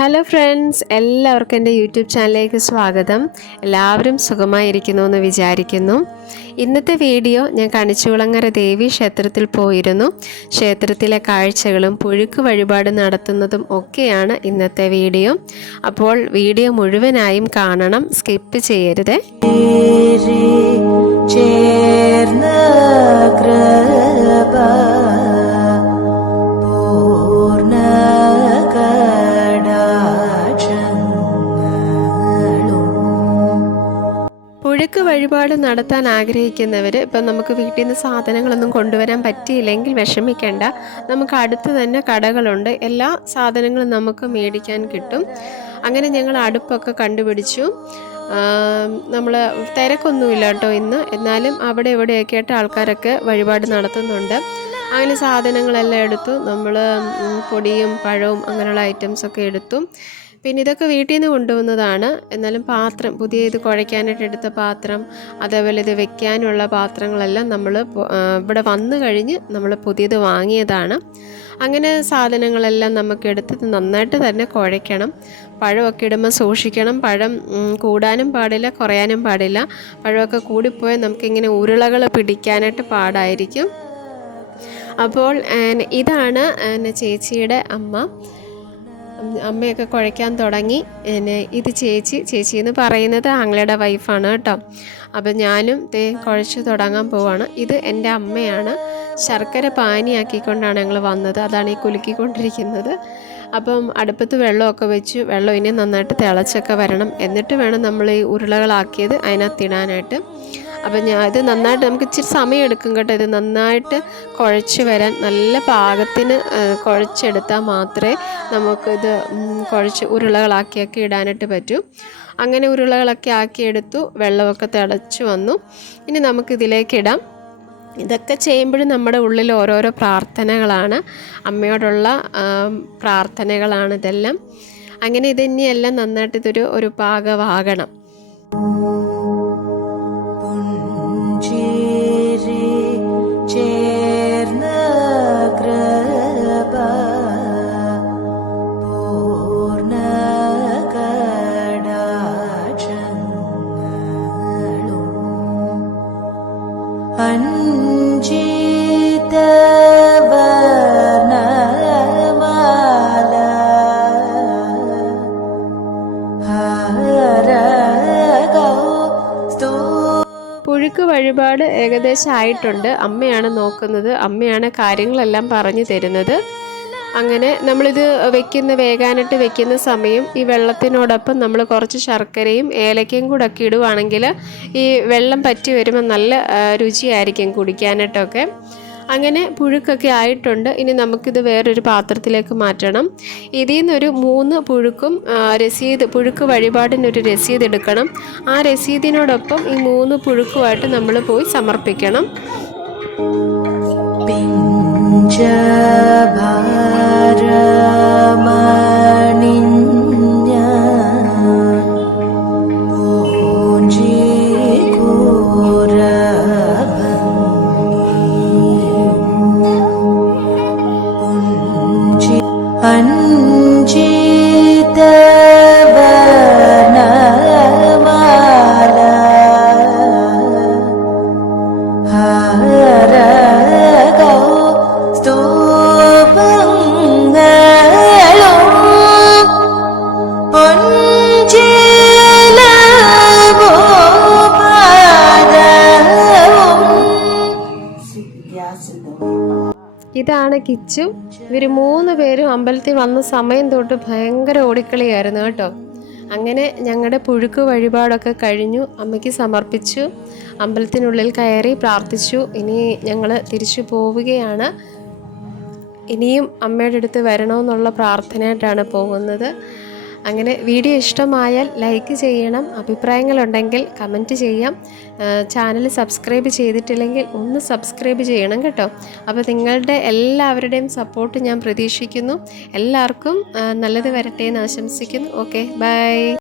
Hello friends എല്ലാവർക്കും എന്റെ YouTube ചാനലിലേക്ക് സ്വാഗതം. എല്ലാവരും സുഖമായിരിക്കുന്നു എന്ന് വിചാരിക്കുന്നു. ഇന്നത്തെ വീഡിയോ ഞാൻ കണിച്ചുകുളങ്ങര ദേവി ക്ഷേത്രത്തിൽ പോയിരുന്നു. ക്ഷേത്രത്തിലെ കാഴ്ചകളും പുഴുക്ക് വഴിപാട് നടത്തുന്നതും ഒക്കെയാണ് ഇന്നത്തെ വീഡിയോ. അപ്പോൾ വീഡിയോ മുഴുവനായും കാണണം. സ്കിപ്പ് ചെയ്യരുത്. ചേർന്ന പുഴുക്ക് വഴിപാട് നടത്താൻ ആഗ്രഹിക്കുന്നവർ ഇപ്പം നമുക്ക് വീട്ടിൽ നിന്ന് സാധനങ്ങളൊന്നും കൊണ്ടുവരാൻ പറ്റിയില്ലെങ്കിൽ വിഷമിക്കേണ്ട. നമുക്ക് അടുത്ത് തന്നെ കടകളുണ്ട്. എല്ലാ സാധനങ്ങളും നമുക്ക് മേടിക്കാൻ കിട്ടും. അങ്ങനെ ഞങ്ങൾ അടുപ്പൊക്കെ കണ്ടുപിടിച്ചു. നമ്മൾ തിരക്കൊന്നുമില്ല കേട്ടോ ഇന്ന്. എന്നാലും അവിടെ ഇവിടെയൊക്കെ ആയിട്ട് ആൾക്കാരൊക്കെ വഴിപാട് നടത്തുന്നുണ്ട്. അങ്ങനെ സാധനങ്ങളെല്ലാം എടുത്തു. നമ്മൾ പൊടിയും പഴവും അങ്ങനെയുള്ള ഐറ്റംസൊക്കെ എടുത്തു. പിന്നെ ഇതൊക്കെ വീട്ടിൽ നിന്ന് കൊണ്ടുവന്നതാണ്. എന്നാലും പാത്രം പുതിയ ഇത് കുഴയ്ക്കാനായിട്ട് എടുത്ത പാത്രം അതേപോലെ ഇത് വെക്കാനുള്ള പാത്രങ്ങളെല്ലാം നമ്മൾ ഇവിടെ വന്നു കഴിഞ്ഞ് നമ്മൾ പുതിയത് വാങ്ങിയതാണ്. അങ്ങനെ സാധനങ്ങളെല്ലാം നമുക്ക് എടുത്ത് നന്നായിട്ട് തന്നെ കുഴയ്ക്കണം. പഴമൊക്കെ ഇടുമ്പോൾ സൂക്ഷിക്കണം. പഴം കൂടാനും പാടില്ല കുറയാനും പാടില്ല. പഴമൊക്കെ കൂടിപ്പോയാൽ നമുക്കിങ്ങനെ ഉരുളകൾ പിടിക്കാനായിട്ട് പാടായിരിക്കും. അപ്പോൾ ഇതാണ് ചേച്ചിയുടെ അമ്മ. അമ്മയൊക്കെ കുഴയ്ക്കാൻ തുടങ്ങി. പിന്നെ ഇത് ചേച്ചി ചേച്ചി എന്ന് പറയുന്നത് ആംഗ്ലയുടെ വൈഫാണ് കേട്ടോ. അപ്പം ഞാനും തേ കുഴച്ച് തുടങ്ങാൻ പോവാണ്. ഇത് എന്റെ അമ്മയാണ്. ശർക്കര പാനിയാക്കിക്കൊണ്ടാണ് ഞങ്ങൾ വന്നത്. അതാണ് ഈ കുലുക്കിക്കൊണ്ടിരിക്കുന്നത്. അപ്പം അടുപ്പത്ത് വെള്ളമൊക്കെ വെച്ച് വെള്ളം ഇനി നന്നായിട്ട് തിളച്ചൊക്കെ വരണം. എന്നിട്ട് വേണം നമ്മൾ ഈ ഉരുളകളാക്കിയത് അതിനകത്തിടാനായിട്ട് അപ്പം ഞാൻ ഇത് നന്നായിട്ട് നമുക്ക് ഇച്ചിരി സമയം എടുക്കും കേട്ടോ. ഇത് നന്നായിട്ട് കുഴച്ച് വരാൻ നല്ല പാകത്തിന് കുഴച്ചെടുത്താൽ മാത്രമേ നമുക്കിത് കുഴച്ച് ഉരുളകളാക്കിയൊക്കെ ഇടാനായിട്ട് പറ്റൂ. അങ്ങനെ ഉരുളകളൊക്കെ ആക്കിയെടുത്തു വെള്ളമൊക്കെ തിളച്ച് വന്നു. ഇനി നമുക്കിതിലേക്ക് ഇടാം. ഇതൊക്കെ ചെയ്യുമ്പോഴും നമ്മുടെ ഉള്ളിൽ ഓരോരോ പ്രാർത്ഥനകളാണ്. അമ്മയോടുള്ള പ്രാർത്ഥനകളാണ് ഇതെല്ലാം. അങ്ങനെ ഇതിനെല്ലാം നന്നായിട്ട് ഇതൊരു ഒരു പാകമാകണം. പുഴുക്ക് വഴിപാട് ഏകദേശം ആയിട്ടുണ്ട് അമ്മയാണ് നോക്കുന്നത്. അമ്മയാണ് കാര്യങ്ങളെല്ലാം പറഞ്ഞു തരുന്നത്. അങ്ങനെ നമ്മളിത് വെക്കുന്ന വേകാനായിട്ട് വെക്കുന്ന സമയം ഈ വെള്ളത്തിനോടൊപ്പം നമ്മൾ കുറച്ച് ശർക്കരയും ഏലക്കയും കൂടെ ഒക്കെ ഇടുവാണെങ്കിൽ ഈ വെള്ളം പറ്റി വരുമ്പോൾ നല്ല രുചിയായിരിക്കും കുടിക്കാനായിട്ടൊക്കെ. അങ്ങനെ പുഴുക്കൊക്കെ ആയിട്ടുണ്ട്. ഇനി നമുക്കിത് വേറൊരു പാത്രത്തിലേക്ക് മാറ്റണം. ഇതിൽ നിന്നൊരു മൂന്ന് പുഴുക്കും രസീത് പുഴുക്ക് വഴിപാടിനൊരു രസീത് എടുക്കണം. ആ രസീതിനോടൊപ്പം ഈ മൂന്ന് പുഴുക്കുമായിട്ട് നമ്മൾ പോയി സമർപ്പിക്കണം. ഓ പൂഞ്ചികൂരഭംഗി ഇതാണ് കിച്ചു. ഇവർ മൂന്ന് പേരും അമ്പലത്തിൽ വന്ന സമയം തൊട്ട് ഭയങ്കര ഓടിക്കളിയായിരുന്നു കേട്ടോ. അങ്ങനെ ഞങ്ങളുടെ പുഴുക്ക് വഴിപാടൊക്കെ കഴിഞ്ഞു. അമ്മയ്ക്ക് സമർപ്പിച്ചു. അമ്പലത്തിനുള്ളിൽ കയറി പ്രാർത്ഥിച്ചു. ഇനി ഞങ്ങൾ തിരിച്ചു പോവുകയാണ്. ഇനിയും അമ്മയുടെ അടുത്ത് വരണമെന്നുള്ള പ്രാർത്ഥനയായിട്ടാണ് പോകുന്നത്. അങ്ങനെ വീഡിയോ ഇഷ്ടമായാൽ ലൈക്ക് ചെയ്യണം അഭിപ്രായങ്ങളുണ്ടെങ്കിൽ കമന്റ് ചെയ്യാം. ചാനൽ സബ്സ്ക്രൈബ് ചെയ്തിട്ടില്ലെങ്കിൽ ഒന്ന് സബ്സ്ക്രൈബ് ചെയ്യണം കേട്ടോ. അപ്പോൾ നിങ്ങളുടെ എല്ലാവരുടെയും സപ്പോർട്ട് ഞാൻ പ്രതീക്ഷിക്കുന്നു. എല്ലാവർക്കും നല്ലത് വരട്ടെ എന്ന് ആശംസിക്കുന്നു. Okay bye